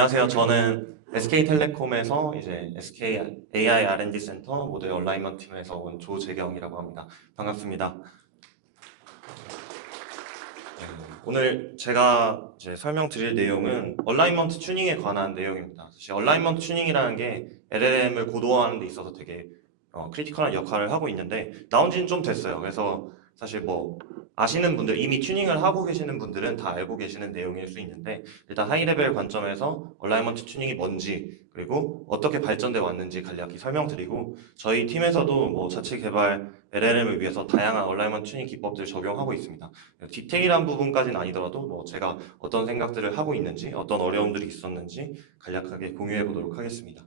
안녕하세요. 저는 SK텔레콤에서 이제 SK AI R&D 센터 모델 얼라이먼트 팀에서 온 조재경이라고 합니다. 반갑습니다. 오늘 제가 이제 설명드릴 내용은 얼라이먼트 튜닝에 관한 내용입니다. 사실 얼라이먼트 튜닝이라는 게 LLM을 고도화하는 데 있어서 되게 크리티컬한 역할을 하고 있는데 나온 지는 좀 됐어요. 그래서 사실 뭐 아시는 분들, 이미 튜닝을 하고 계시는 분들은 다 알고 계시는 내용일 수 있는데 일단 하이레벨 관점에서 얼라이먼트 튜닝이 뭔지 그리고 어떻게 발전돼 왔는지 간략히 설명드리고 저희 팀에서도 뭐 자체 개발 LLM을 위해서 다양한 얼라이먼트 튜닝 기법들을 적용하고 있습니다. 디테일한 부분까지는 아니더라도 뭐 제가 어떤 생각들을 하고 있는지 어떤 어려움들이 있었는지 간략하게 공유해 보도록 하겠습니다.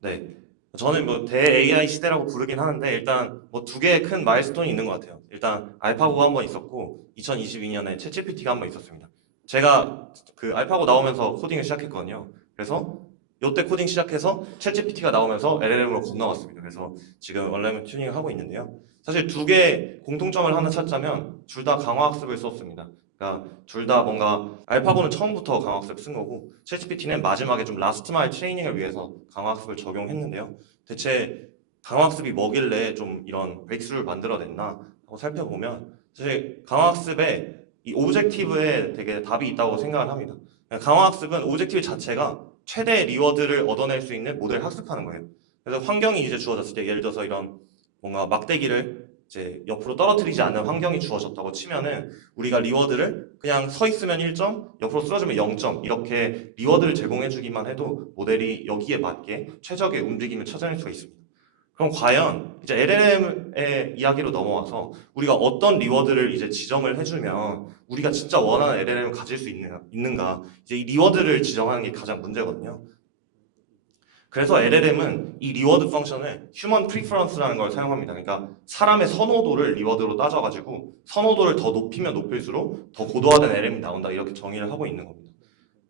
네, 저는 뭐 대 AI 시대라고 부르긴 하는데 일단 뭐 두 개의 큰 마일스톤이 있는 것 같아요. 일단 알파고가 한 번 있었고 2022년에 챗GPT가 한 번 있었습니다. 제가 그 알파고 나오면서 코딩을 시작했거든요. 그래서 요때 코딩 시작해서 챗GPT가 나오면서 LLM으로 건너왔습니다. 그래서 지금 얼라이먼 튜닝을 하고 있는데요. 사실 두 개의 공통점을 하나 찾자면 둘 다 강화학습을 썼습니다. 그러니까 둘 다 뭔가 알파고는 처음부터 강화학습을 쓴 거고 챗GPT는 마지막에 좀 라스트 마일 트레이닝을 위해서 강화학습을 적용했는데요. 대체 강화학습이 뭐길래 좀 이런 브레이크스루를 만들어냈나 하고 살펴보면 사실 강화학습에 이 오브젝티브에 되게 답이 있다고 생각을 합니다. 강화학습은 오브젝티브 자체가 최대 리워드를 얻어낼 수 있는 모델을 학습하는 거예요. 그래서 환경이 이제 주어졌을 때 예를 들어서 이런 뭔가 막대기를 이제 옆으로 떨어뜨리지 않는 환경이 주어졌다고 치면은 우리가 리워드를 그냥 서 있으면 1점, 옆으로 쓰러지면 0점 이렇게 리워드를 제공해 주기만 해도 모델이 여기에 맞게 최적의 움직임을 찾아낼 수가 있습니다. 그럼 과연 이제 LLM의 이야기로 넘어와서 우리가 어떤 리워드를 이제 지정을 해주면 우리가 진짜 원하는 LLM을 가질 수 있는가 이제 이 리워드를 지정하는 게 가장 문제거든요. 그래서 LLM은 이 리워드 펑션을 휴먼 프리퍼런스라는 걸 사용합니다. 그러니까 사람의 선호도를 리워드로 따져가지고 선호도를 더 높이면 높일수록 더 고도화된 LLM이 나온다 이렇게 정의를 하고 있는 겁니다.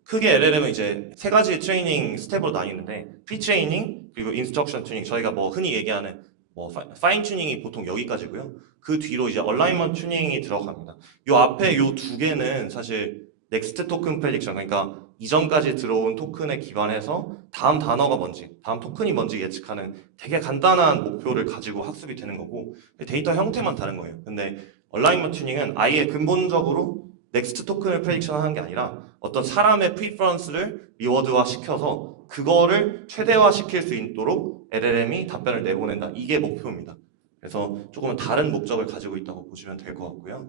크게 LLM은 이제 세 가지 트레이닝 스텝으로 나뉘는데 프리트레이닝 그리고 인스트럭션 튜닝 저희가 뭐 흔히 얘기하는 뭐 파인 튜닝이 보통 여기까지고요. 그 뒤로 이제 얼라이먼트 튜닝이 들어갑니다. 요 앞에 요 두 개는 사실 넥스트 토큰 프레딕션 그러니까 이전까지 들어온 토큰에 기반해서 다음 단어가 뭔지, 다음 토큰이 뭔지 예측하는 되게 간단한 목표를 가지고 학습이 되는 거고 데이터 형태만 다른 거예요. 근데 얼라이먼트 튜닝은 아예 근본적으로 넥스트 토큰을 프레딕션 하는 게 아니라 어떤 사람의 프리퍼런스를 리워드화 시켜서 그거를 최대화 시킬 수 있도록 LLM이 답변을 내보낸다. 이게 목표입니다. 그래서 조금은 다른 목적을 가지고 있다고 보시면 될 것 같고요.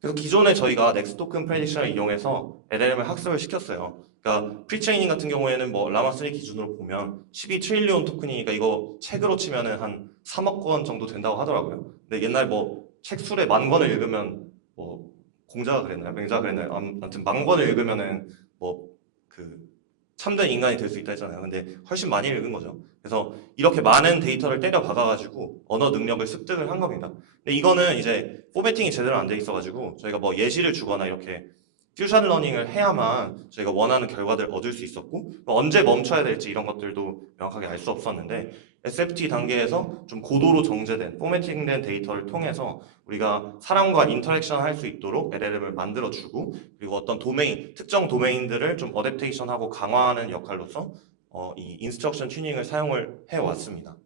그래서 기존에 저희가 넥스트 토큰 프레딕션을 이용해서 LLM을 학습을 시켰어요. 그러니까 프리트레이닝 같은 경우에는 뭐 라마3 기준으로 보면 12 트릴리온 토큰이니까 이거 책으로 치면은 한 3억 권 정도 된다고 하더라고요. 근데 옛날 뭐 책 수레 10,000권을 읽으면 뭐 공자가 그랬나요? 맹자가 그랬나요? 아무튼 10,000권을 읽으면은 뭐 그 참된 인간이 될 수 있다 했잖아요. 근데 훨씬 많이 읽은 거죠. 그래서 이렇게 많은 데이터를 때려 박아가지고 언어 능력을 습득을 한 겁니다. 근데 이거는 이제 포매팅이 제대로 안 돼 있어가지고 저희가 뭐 예시를 주거나 이렇게 퓨전 러닝을 해야만 저희가 원하는 결과들을 얻을 수 있었고 언제 멈춰야 될지 이런 것들도 명확하게 알 수 없었는데 SFT 단계에서 좀 고도로 정제된 포매팅된 데이터를 통해서 우리가 사람과 인터랙션 할 수 있도록 LLM을 만들어주고 그리고 어떤 도메인, 특정 도메인들을 좀 어댑테이션하고 강화하는 역할로서 이 인스트럭션 튜닝을 사용을 해왔습니다.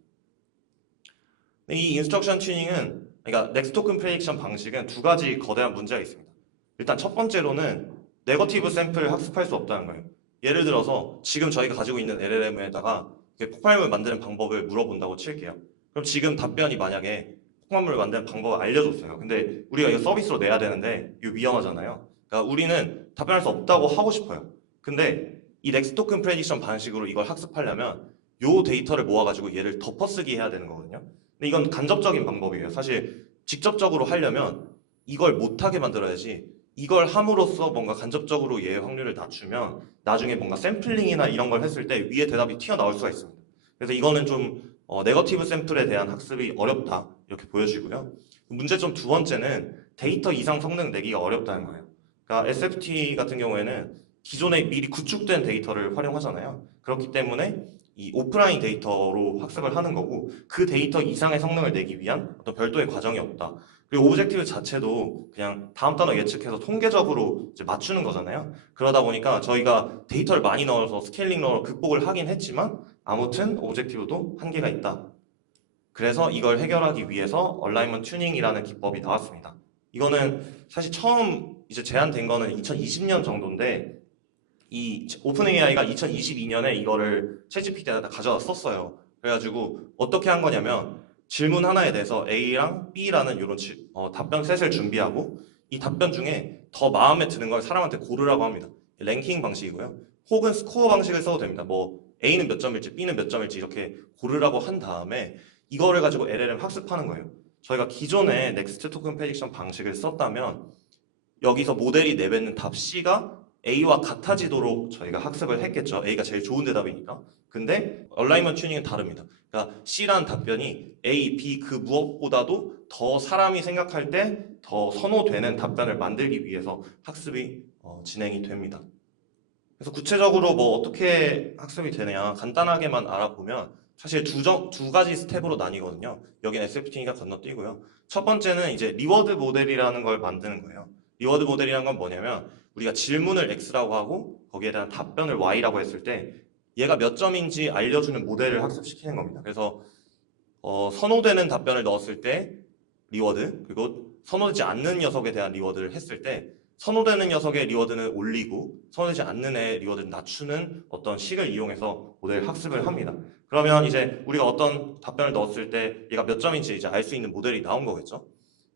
이 인스트럭션 튜닝은 그러니까 넥스트 토큰 프레딕션 방식은 두 가지 거대한 문제가 있습니다. 일단 첫 번째로는 네거티브 샘플을 학습할 수 없다는 거예요. 예를 들어서 지금 저희가 가지고 있는 LLM에다가 폭발물 만드는 방법을 물어본다고 칠게요. 그럼 지금 답변이 만약에 폭발물을 만드는 방법을 알려줬어요. 근데 우리가 이거 서비스로 내야 되는데 이거 위험하잖아요. 그러니까 우리는 답변할 수 없다고 하고 싶어요. 근데 이 넥스트 토큰 프레딕션 방식으로 이걸 학습하려면 요 데이터를 모아가지고 얘를 덮어쓰기 해야 되는 거거든요. 근데 이건 간접적인 방법이에요. 사실 직접적으로 하려면 이걸 못하게 만들어야지 이걸 함으로써 뭔가 간접적으로 얘의 확률을 낮추면 나중에 뭔가 샘플링이나 이런 걸 했을 때 위에 대답이 튀어나올 수가 있습니다. 그래서 이거는 좀 네거티브 샘플에 대한 학습이 어렵다 이렇게 보여지고요. 문제점 두 번째는 데이터 이상 성능 내기가 어렵다는 거예요. 그러니까 SFT 같은 경우에는 기존에 미리 구축된 데이터를 활용하잖아요. 그렇기 때문에 이 오프라인 데이터로 학습을 하는 거고 그 데이터 이상의 성능을 내기 위한 어떤 별도의 과정이 없다. 그리고 오브젝티브 자체도 그냥 다음 단어 예측해서 통계적으로 이제 맞추는 거잖아요. 그러다 보니까 저희가 데이터를 많이 넣어서 스케일링으로 극복을 하긴 했지만 아무튼 오브젝티브도 한계가 있다. 그래서 이걸 해결하기 위해서 얼라이먼트 튜닝이라는 기법이 나왔습니다. 이거는 사실 처음 이제 제안된 거는 2020년 정도인데 이 오픈 AI가 2022년에 이거를 챗GPT에다 가져다 썼어요. 그래가지고 어떻게 한 거냐면 질문 하나에 대해서 A랑 B라는 이런 답변 셋을 준비하고 이 답변 중에 더 마음에 드는 걸 사람한테 고르라고 합니다. 랭킹 방식이고요. 혹은 스코어 방식을 써도 됩니다. 뭐 A는 몇 점일지 B는 몇 점일지 이렇게 고르라고 한 다음에 이거를 가지고 LLM 학습하는 거예요. 저희가 기존에 넥스트 토큰 프레딕션 방식을 썼다면 여기서 모델이 내뱉는 답 C가 A와 같아지도록 저희가 학습을 했겠죠. A가 제일 좋은 대답이니까. 근데 얼라이먼트 튜닝은 다릅니다. 그러니까 C라는 답변이 A, B 그 무엇보다도 더 사람이 생각할 때 더 선호되는 답변을 만들기 위해서 학습이 진행이 됩니다. 그래서 구체적으로 뭐 어떻게 학습이 되냐 간단하게만 알아보면 사실 두 가지 스텝으로 나뉘거든요. 여기는 SFT가 건너뛰고요. 첫 번째는 이제 리워드 모델이라는 걸 만드는 거예요. 리워드 모델이라는 건 뭐냐면 우리가 질문을 X라고 하고 거기에 대한 답변을 Y라고 했을 때 얘가 몇 점인지 알려주는 모델을 학습시키는 겁니다. 그래서 선호되는 답변을 넣었을 때 리워드, 그리고 선호되지 않는 녀석에 대한 리워드를 했을 때 선호되는 녀석의 리워드는 올리고 선호되지 않는 애의 리워드는 낮추는 어떤 식을 이용해서 모델 학습을 합니다. 그러면 이제 우리가 어떤 답변을 넣었을 때 얘가 몇 점인지 이제 알 수 있는 모델이 나온 거겠죠.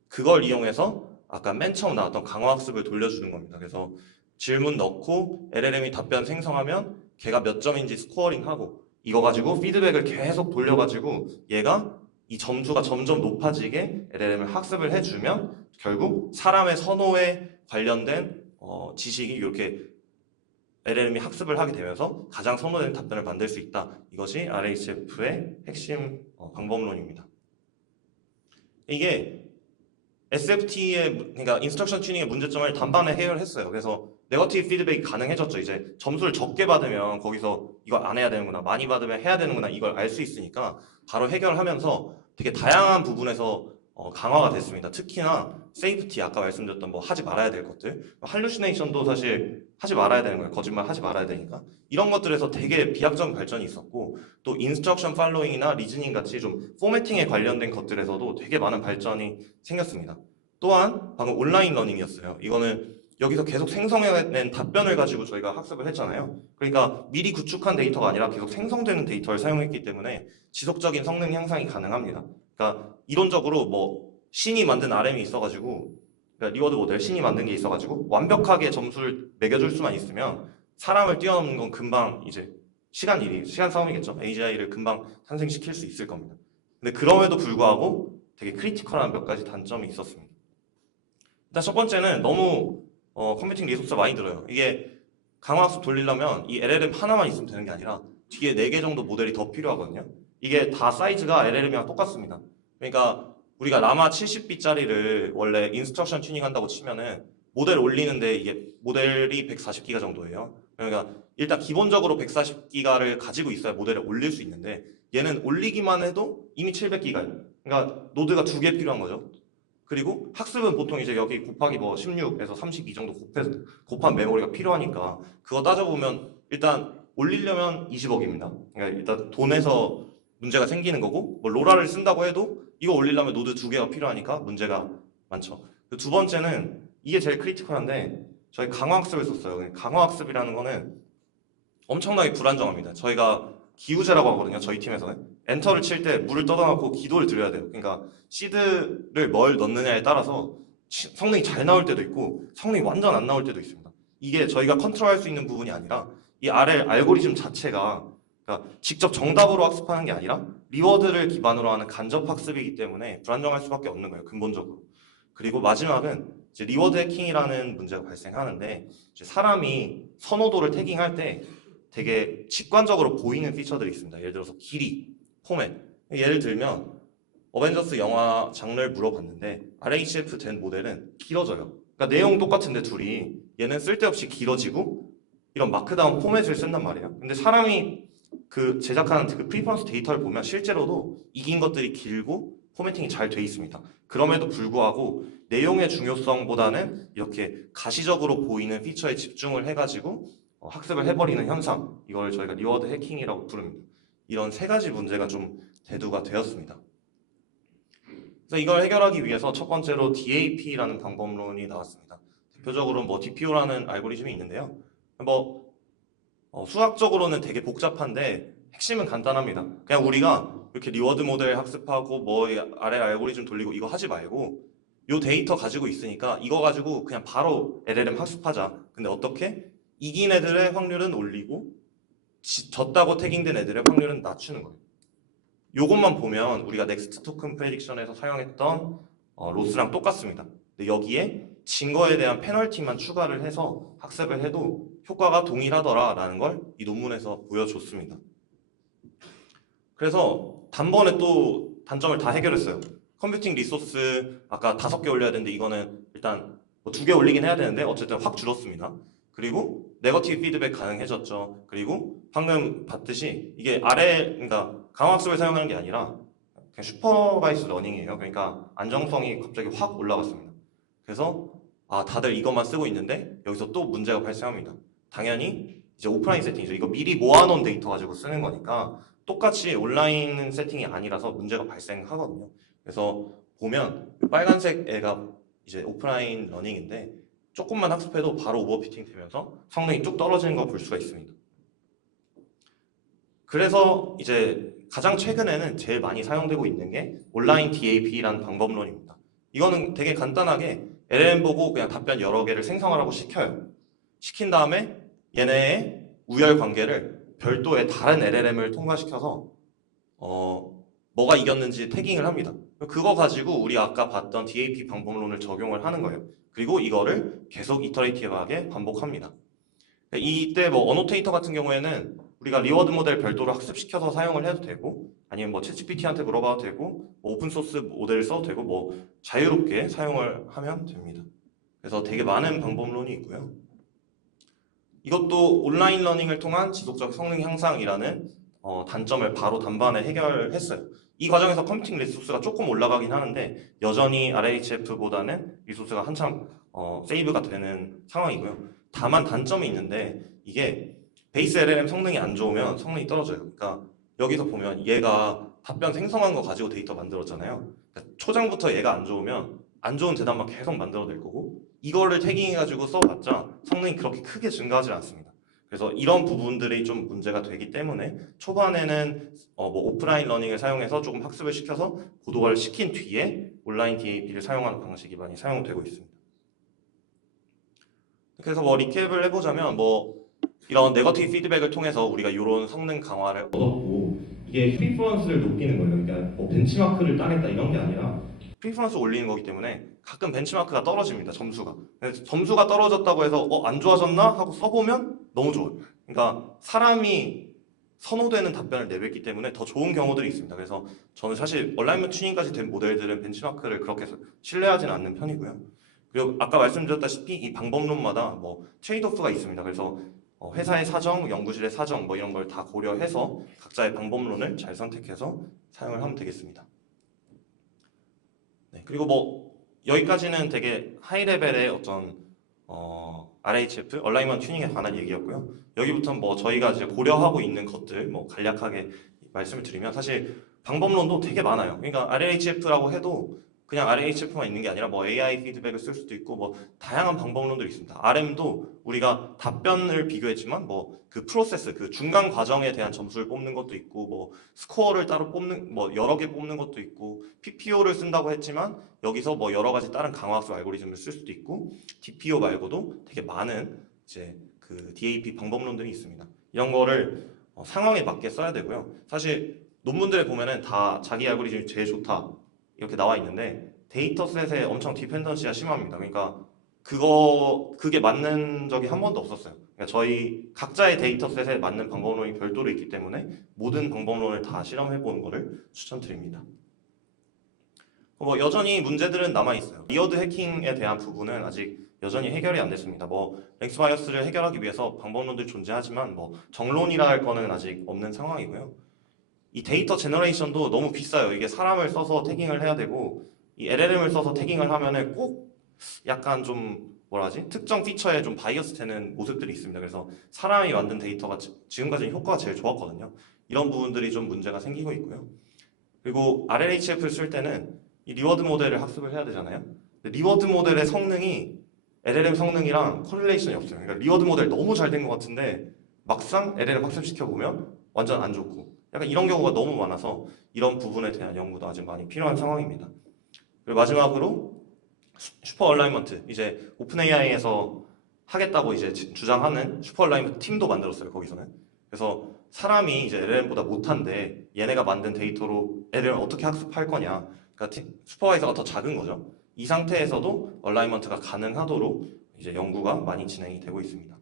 그걸 이용해서 아까 맨 처음 나왔던 강화학습을 돌려주는 겁니다. 그래서 질문 넣고 LLM이 답변 생성하면 걔가 몇 점인지 스코어링하고 이거 가지고 피드백을 계속 돌려가지고 얘가 이 점수가 점점 높아지게 LLM을 학습을 해주면 결국 사람의 선호에 관련된 지식이 이렇게 LLM이 학습을 하게 되면서 가장 선호되는 답변을 만들 수 있다. 이것이 RHF의 핵심 방법론입니다. 이게 SFT의 그러니까 인스트럭션 튜닝의 문제점을 단번에 해결했어요. 그래서 네거티브 피드백이 가능해졌죠. 이제 점수를 적게 받으면 거기서 이거 안 해야 되는구나, 많이 받으면 해야 되는구나 이걸 알 수 있으니까 바로 해결하면서 되게 다양한 부분에서 강화가 됐습니다. 특히나 세이프티 아까 말씀드렸던 뭐 하지 말아야 될 것들, 할루시네이션도 사실 하지 말아야 되는 거예요. 거짓말 하지 말아야 되니까 이런 것들에서 되게 비약적 발전이 있었고 또 인스트럭션 팔로잉이나 리즈닝 같이 좀 포매팅에 관련된 것들에서도 되게 많은 발전이 생겼습니다. 또한 방금 온라인 러닝이었어요. 이거는 여기서 계속 생성해낸 답변을 가지고 저희가 학습을 했잖아요. 그러니까 미리 구축한 데이터가 아니라 계속 생성되는 데이터를 사용했기 때문에 지속적인 성능 향상이 가능합니다. 그러니까 이론적으로 뭐 신이 만든 RM이 있어가지고 그러니까 리워드 모델 신이 만든 게 있어가지고 완벽하게 점수를 매겨줄 수만 있으면 사람을 뛰어넘는 건 금방 이제 시간 싸움이겠죠. AGI를 금방 탄생시킬 수 있을 겁니다. 근데 그럼에도 불구하고 되게 크리티컬한 몇 가지 단점이 있었습니다. 일단 첫 번째는 너무 컴퓨팅 리소스가 많이 들어요. 이게 강화학습 돌리려면 이 LLM 하나만 있으면 되는 게 아니라 뒤에 4개 정도 모델이 더 필요하거든요. 이게 다 사이즈가 LLM이랑 똑같습니다. 그러니까 우리가 라마 70B짜리를 원래 인스트럭션 튜닝 한다고 치면은 모델 올리는데 이게 모델이 140기가 정도예요. 그러니까 일단 기본적으로 140기가를 가지고 있어야 모델을 올릴 수 있는데 얘는 올리기만 해도 이미 700기가예요. 그러니까 노드가 2개 필요한 거죠. 그리고 학습은 보통 이제 여기 곱하기 뭐 16에서 32 정도 곱한 메모리가 필요하니까 그거 따져보면 일단 올리려면 20억입니다. 그러니까 일단 돈에서 문제가 생기는 거고 뭐 로라를 쓴다고 해도 이거 올리려면 노드 2개가 필요하니까 문제가 많죠. 두 번째는 이게 제일 크리티컬한데 저희 강화학습을 썼어요. 강화학습이라는 거는 엄청나게 불안정합니다. 저희가 기우제라고 하거든요. 저희 팀에서는 엔터를 칠 때 물을 떠다놓고 기도를 드려야 돼요. 그러니까 시드를 뭘 넣느냐에 따라서 성능이 잘 나올 때도 있고 성능이 완전 안 나올 때도 있습니다. 이게 저희가 컨트롤할 수 있는 부분이 아니라 이 RL 알고리즘 자체가 그러니까 직접 정답으로 학습하는 게 아니라 리워드를 기반으로 하는 간접 학습이기 때문에 불안정할 수밖에 없는 거예요. 근본적으로. 그리고 마지막은 이제 리워드 해킹이라는 문제가 발생하는데 이제 사람이 선호도를 태깅할 때 되게 직관적으로 보이는 피처들이 있습니다. 예를 들어서 길이, 포맷. 예를 들면 어벤져스 영화 장르를 물어봤는데 RHF 된 모델은 길어져요. 그러니까 내용 똑같은데 둘이 얘는 쓸데없이 길어지고 이런 마크다운 포맷을 쓴단 말이에요. 근데 사람이 그 제작하는 그 프리퍼런스 데이터를 보면 실제로도 이긴 것들이 길고 포매팅이 잘 돼 있습니다. 그럼에도 불구하고 내용의 중요성보다는 이렇게 가시적으로 보이는 피처에 집중을 해가지고 학습을 해버리는 현상, 이걸 저희가 리워드 해킹이라고 부릅니다. 이런 세 가지 문제가 좀 대두가 되었습니다. 그래서 이걸 해결하기 위해서 첫 번째로 DAP라는 방법론이 나왔습니다. 대표적으로 뭐 DPO라는 알고리즘이 있는데요. 뭐 수학적으로는 되게 복잡한데 핵심은 간단합니다. 그냥 우리가 이렇게 리워드 모델 학습하고 뭐 아래 알고리즘 돌리고 이거 하지 말고 요 데이터 가지고 있으니까 이거 가지고 그냥 바로 LLM 학습하자. 근데 어떻게? 이긴 애들의 확률은 올리고 졌다고 태깅된 애들의 확률은 낮추는 거예요. 요것만 보면 우리가 넥스트 토큰 프레딕션에서 사용했던 로스랑 똑같습니다. 근데 여기에 증거에 대한 페널티만 추가를 해서 학습을 해도 효과가 동일하더라라는 걸 이 논문에서 보여줬습니다. 그래서 단번에 또 단점을 다 해결했어요. 컴퓨팅 리소스 아까 5개 올려야 되는데 이거는 일단 뭐 2개 올리긴 해야 되는데 어쨌든 확 줄었습니다. 그리고 네거티브 피드백 가능해졌죠. 그리고 방금 봤듯이 이게 그러니까 강화학습을 사용하는 게 아니라 그냥 슈퍼바이스 러닝이에요. 그러니까 안정성이 갑자기 확 올라갔습니다. 그래서 다들 이것만 쓰고 있는데 여기서 또 문제가 발생합니다. 당연히 이제 오프라인 세팅이죠. 이거 미리 모아놓은 데이터 가지고 쓰는 거니까 똑같이 온라인 세팅이 아니라서 문제가 발생하거든요. 그래서 보면 빨간색 애가 이제 오프라인 러닝인데 조금만 학습해도 바로 오버피팅 되면서 성능이 쭉 떨어지는 거 볼 수가 있습니다. 그래서 이제 가장 최근에는 제일 많이 사용되고 있는 게 온라인 DAP라는 방법론입니다. 이거는 되게 간단하게 LLM 보고 그냥 답변 여러 개를 생성하라고 시켜요. 시킨 다음에 얘네의 우열 관계를 별도의 다른 LLM을 통과시켜서 뭐가 이겼는지 태깅을 합니다. 그거 가지고 우리 아까 봤던 DAP 방법론을 적용을 하는 거예요. 그리고 이거를 계속 이터레이티브하게 반복합니다. 이때 뭐 어노테이터 같은 경우에는 우리가 리워드 모델 별도로 학습시켜서 사용을 해도 되고 아니면 뭐 챗GPT한테 물어봐도 되고 뭐 오픈소스 모델을 써도 되고 뭐 자유롭게 사용을 하면 됩니다. 그래서 되게 많은 방법론이 있고요. 이것도 온라인 러닝을 통한 지속적 성능 향상이라는 단점을 바로 단번에 해결했어요. 이 과정에서 컴퓨팅 리소스가 조금 올라가긴 하는데 여전히 RHF보다는 리소스가 한참 세이브가 되는 상황이고요. 다만 단점이 있는데 이게 베이스 LLM 성능이 안 좋으면 성능이 떨어져요. 그러니까 여기서 보면 얘가 답변 생성한 거 가지고 데이터 만들었잖아요. 그러니까 초장부터 얘가 안 좋으면 안 좋은 대답만 계속 만들어낼 거고 이거를 태깅해가지고 써봤자 성능이 그렇게 크게 증가하지 않습니다. 그래서 이런 부분들이 좀 문제가 되기 때문에 초반에는 뭐 오프라인 러닝을 사용해서 조금 학습을 시켜서 고도화를 시킨 뒤에 온라인 DAP를 사용하는 방식이 많이 사용되고 있습니다. 그래서 뭐 리캡을 해보자면 뭐 이런 네거티브 피드백을 통해서 우리가 이런 성능 강화를 얻었고 이게 프리퍼런스를 높이는 거예요. 그러니까 뭐 벤치마크를 따겠다 이런 게 아니라 프리퍼런스 올리는 거기 때문에 가끔 벤치마크가 떨어집니다. 점수가. 그래서 점수가 떨어졌다고 해서 안 좋아졌나 하고 써보면 너무 좋아요. 그러니까 사람이 선호되는 답변을 내뱉기 때문에 더 좋은 경우들이 있습니다. 그래서 저는 사실 얼라이먼트 튜닝까지 된 모델들은 벤치마크를 그렇게 신뢰하지는 않는 편이고요. 그리고 아까 말씀드렸다시피 이 방법론마다 뭐 트레이드오프가 있습니다. 그래서 회사의 사정, 연구실의 사정 뭐 이런 걸 다 고려해서 각자의 방법론을 잘 선택해서 사용을 하면 되겠습니다. 네, 그리고 뭐 여기까지는 되게 하이 레벨의 어떤 RHF, 얼라이먼트 튜닝에 관한 얘기였고요. 여기부터는 뭐 저희가 이제 고려하고 있는 것들 뭐 간략하게 말씀을 드리면 사실 방법론도 되게 많아요. 그러니까 RHF라고 해도 그냥 RHF만 있는 게 아니라 뭐 AI 피드백을 쓸 수도 있고 뭐 다양한 방법론들이 있습니다. RM도 우리가 답변을 비교했지만 뭐 그 프로세스, 그 중간 과정에 대한 점수를 뽑는 것도 있고 뭐 스코어를 따로 뽑는 뭐 여러 개 뽑는 것도 있고 PPO를 쓴다고 했지만 여기서 뭐 여러 가지 다른 강화학습 알고리즘을 쓸 수도 있고 DPO 말고도 되게 많은 이제 그 DAP 방법론들이 있습니다. 이런 거를 상황에 맞게 써야 되고요. 사실 논문들에 보면은 다 자기 알고리즘이 제일 좋다 이렇게 나와 있는데 데이터셋에 엄청 디펜던시가 심합니다. 그러니까 그게 맞는 적이 한 번도 없었어요. 그러니까 저희 각자의 데이터셋에 맞는 방법론이 별도로 있기 때문에 모든 방법론을 다 실험해 보는 거를 추천드립니다. 뭐 여전히 문제들은 남아 있어요. 리워드 해킹에 대한 부분은 아직 여전히 해결이 안 됐습니다. 뭐 랭스 바이어스를 해결하기 위해서 방법론들이 존재하지만 뭐 정론이라 할 거는 아직 없는 상황이고요. 이 데이터 제너레이션도 너무 비싸요. 이게 사람을 써서 태깅을 해야 되고 이 LLM을 써서 태깅을 하면은 꼭 약간 좀 뭐라 하지? 특정 피처에 좀 바이어스 되는 모습들이 있습니다. 그래서 사람이 만든 데이터가 지금까지 효과가 제일 좋았거든요. 이런 부분들이 좀 문제가 생기고 있고요. 그리고 RLHF를 쓸 때는 이 리워드 모델을 학습을 해야 되잖아요. 근데 리워드 모델의 성능이 LLM 성능이랑 코릴레이션이 없어요. 그러니까 리워드 모델 너무 잘 된 것 같은데 막상 LLM 학습시켜 보면 완전 안 좋고 약간 이런 경우가 너무 많아서 이런 부분에 대한 연구도 아직 많이 필요한 상황입니다. 그리고 마지막으로 슈퍼 얼라이먼트, 이제 오픈 AI에서 하겠다고 이제 주장하는 슈퍼 얼라이먼트 팀도 만들었어요. 거기서는. 그래서 사람이 이제 LLM보다 못한데 얘네가 만든 데이터로 LLM 어떻게 학습할 거냐. 그러니까 슈퍼바이저가 더 작은 거죠. 이 상태에서도 얼라이먼트가 가능하도록 이제 연구가 많이 진행이 되고 있습니다.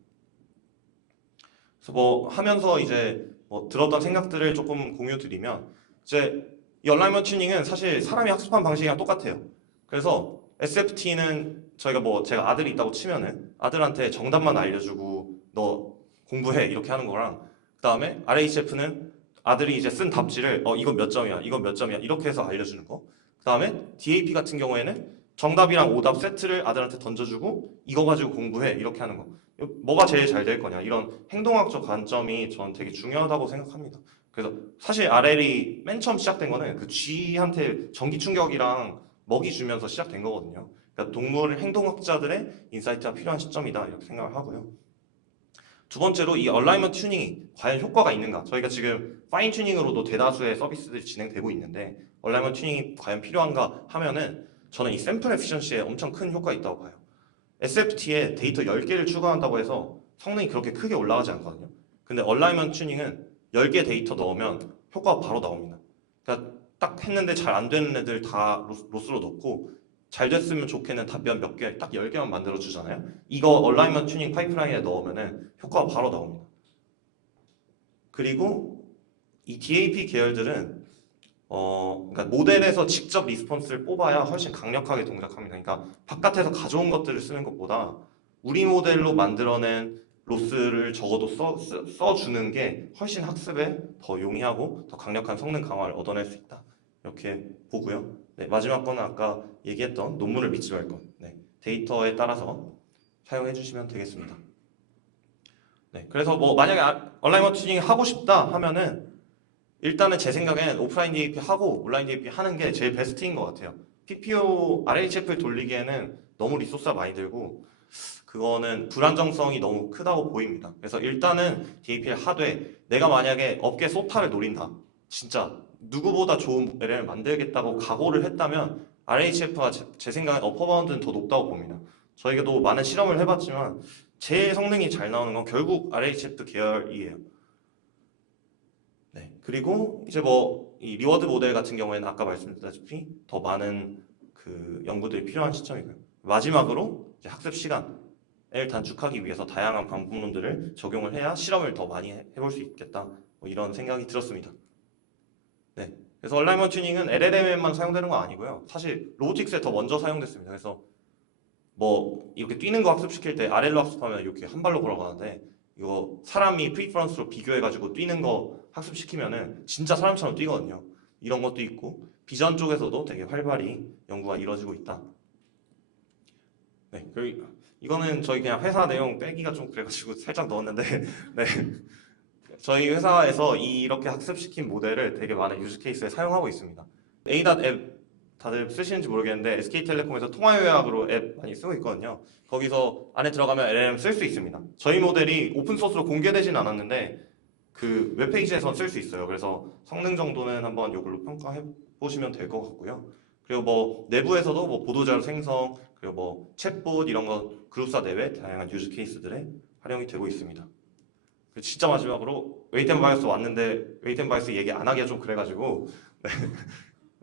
그래서 뭐 하면서 이제 뭐 들었던 생각들을 조금 공유 드리면 이제 이 얼라이먼트 튜닝은 사실 사람이 학습한 방식이랑 똑같아요. 그래서 SFT는 저희가 뭐 제가 아들이 있다고 치면은 아들한테 정답만 알려주고 너 공부해 이렇게 하는 거랑 그 다음에 RHF는 아들이 이제 쓴 답지를 이건 몇 점이야 이건 몇 점이야 이렇게 해서 알려주는 거. 그 다음에 DAP 같은 경우에는 정답이랑 오답 세트를 아들한테 던져주고 이거 가지고 공부해 이렇게 하는 거. 뭐가 제일 잘 될 거냐 이런 행동학적 관점이 저는 되게 중요하다고 생각합니다. 그래서 사실 RL이 맨 처음 시작된 거는 그 쥐한테 전기 충격이랑 먹이 주면서 시작된 거거든요. 그러니까 동물 행동학자들의 인사이트가 필요한 시점이다 이렇게 생각을 하고요. 두 번째로 이 얼라이먼트 튜닝이 과연 효과가 있는가? 저희가 지금 파인 튜닝으로도 대다수의 서비스들이 진행되고 있는데 얼라이먼트 튜닝이 과연 필요한가 하면은 저는 이 샘플 에피션시에 엄청 큰 효과가 있다고 봐요. SFT에 데이터 10개를 추가한다고 해서 성능이 그렇게 크게 올라가지 않거든요. 근데 얼라이먼트 튜닝은 10개 데이터 넣으면 효과가 바로 나옵니다. 그러니까 딱 했는데 잘 안 되는 애들 다 로스로 넣고 잘 됐으면 좋겠는 답변 몇 개, 딱 10개만 만들어 주잖아요. 이거 얼라이먼트 튜닝 파이프라인에 넣으면은 효과가 바로 나옵니다. 그리고 이 DAP 계열들은 그러니까 모델에서 직접 리스폰스를 뽑아야 훨씬 강력하게 동작합니다. 그러니까 바깥에서 가져온 것들을 쓰는 것보다 우리 모델로 만들어낸 로스를 적어도 써주는 게 훨씬 학습에 더 용이하고 더 강력한 성능 강화를 얻어낼 수 있다. 이렇게 보고요. 네, 마지막 거는 아까 얘기했던 논문을 믿지 말 것. 네, 데이터에 따라서 사용해 주시면 되겠습니다. 네, 그래서 뭐 만약에 얼라이먼트 튜닝 하고 싶다 하면은 일단은 제 생각엔 오프라인 DAP 하고 온라인 DAP 하는 게 제일 베스트인 것 같아요. PPO, RHF를 돌리기에는 너무 리소스가 많이 들고 그거는 불안정성이 너무 크다고 보입니다. 그래서 일단은 DAP를 하되 내가 만약에 업계 소타를 노린다. 진짜 누구보다 좋은 LLM을 만들겠다고 각오를 했다면 RHF가 제 생각엔 어퍼바운드는 더 높다고 봅니다. 저희가도 많은 실험을 해봤지만 제일 성능이 잘 나오는 건 결국 RHF 계열이에요. 네. 그리고 이제 뭐 이 리워드 모델 같은 경우에는 아까 말씀드렸다시피 더 많은 그 연구들이 필요한 시점이고요. 마지막으로 이제 학습 시간을 단축하기 위해서 다양한 방법론들을 적용을 해야 실험을 더 많이 해볼 수 있겠다. 뭐 이런 생각이 들었습니다. 네. 그래서 얼라이먼트 튜닝은 LLM에만 사용되는 건 아니고요. 사실 로보틱스에 더 먼저 사용됐습니다. 그래서 뭐 이렇게 뛰는 거 학습시킬 때 RL로 학습하면 이렇게 한 발로 걸어가는데 이거 사람이 프리퍼런스로 비교해가지고 뛰는 거 학습시키면은 진짜 사람처럼 뛰거든요. 이런 것도 있고 비전 쪽에서도 되게 활발히 연구가 이루어지고 있다. 네, 그리고 이거는 저희 그냥 회사 내용 빼기가 좀 그래가지고 살짝 넣었는데 네. 저희 회사에서 이렇게 학습시킨 모델을 되게 많은 유즈 케이스에 사용하고 있습니다. A.앱 다들 쓰시는지 모르겠는데 SK텔레콤에서 통화요약으로 앱 많이 쓰고 있거든요. 거기서 안에 들어가면 LLM 쓸 수 있습니다. 저희 모델이 오픈소스로 공개되진 않았는데 그 웹페이지에서 쓸 수 있어요. 그래서 성능 정도는 한번 이걸로 평가해 보시면 될 것 같고요. 그리고 뭐 내부에서도 뭐 보도자료 생성, 그리고 뭐 챗봇 이런 거 그룹사 내외 다양한 유즈 케이스들에 활용이 되고 있습니다. 진짜 마지막으로 웨이트 앤 바이어스 왔는데 웨이트 앤 바이어스 얘기 안 하기가 좀 그래가지고 네.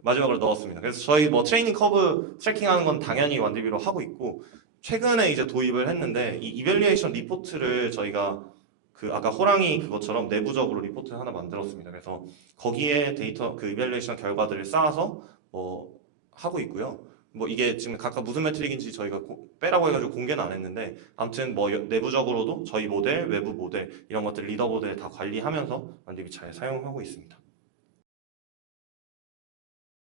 마지막으로 넣었습니다. 그래서 저희 뭐 트레이닝 커브 트래킹하는 건 당연히 완디비로 하고 있고 최근에 이제 도입을 했는데 이 이밸리에이션 리포트를 저희가 그 아까 호랑이 그것처럼 내부적으로 리포트 하나 만들었습니다. 그래서 거기에 데이터 그 이밸리에이션 결과들을 쌓아서 하고 있고요. 뭐 이게 지금 각각 무슨 매트릭인지 저희가 빼라고 해가지고 공개는 안 했는데 아무튼 뭐 내부적으로도 저희 모델, 외부 모델 이런 것들 리더보드에 다 관리하면서 완디비 잘 사용하고 있습니다.